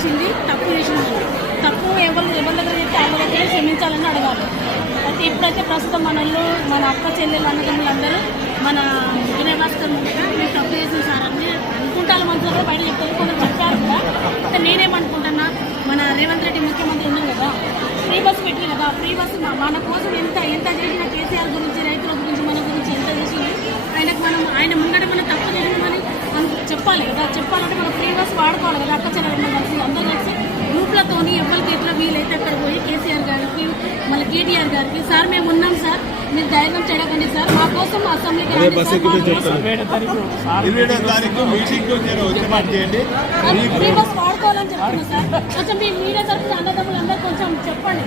చేసింది తప్పు చేసింది. తప్పు ఎవరి దగ్గర చేస్తే వాళ్ళ దగ్గర క్షమించాలని అడగాలి. అయితే ఇప్పుడైతే ప్రస్తుతం మన అక్క చెల్లెలు అన్నదమ్ములందరూ మన వినయ్ భాస్కర్ ముందుగా మీరు తప్పు చేసిన సార్ అని అనుకుంటాను, మనసులో బయట చెప్తారు, కొందరు చెప్పారు కూడా. అయితే నేనేమనుకుంటున్నా, మన రేవంత్ రెడ్డి ముఖ్యమంత్రి ఉన్నాం కదా, ఫ్రీ బస్సు పెట్టి కదా, ఫ్రీ బస్సు మన కోసం ఎంత చేసిన కేసీఆర్ గురించి, రైతుల గురించి, మన గురించి ఎంత చేసింది. ఆయన ముంగట మనం తప్పు చేసినామని చెప్పాలి కదా. చెప్పాలంటే మనం ఫ్రీ బస్సు వాడుకోవాలి కదా. అక్క చెల్లెలు కలిసి అందరూ కలిసి గ్రూప్లతోని ఎవరికి ఎట్లా వీలైతే అక్కడ పోయి కేసీఆర్ గారికి, మళ్ళీ కేటీఆర్ గారికి, సార్ మేము ఉన్నాం సార్, మీరు ధైర్యం చేయకండి సార్, మా కోసం అసెంబ్లీకి ఫ్రీ బస్ వాడుకోవాలని చెప్తున్నాం సార్. కొంచెం మీ మీడియా తరఫున అన్నదమ్ములందరూ కొంచెం చెప్పండి.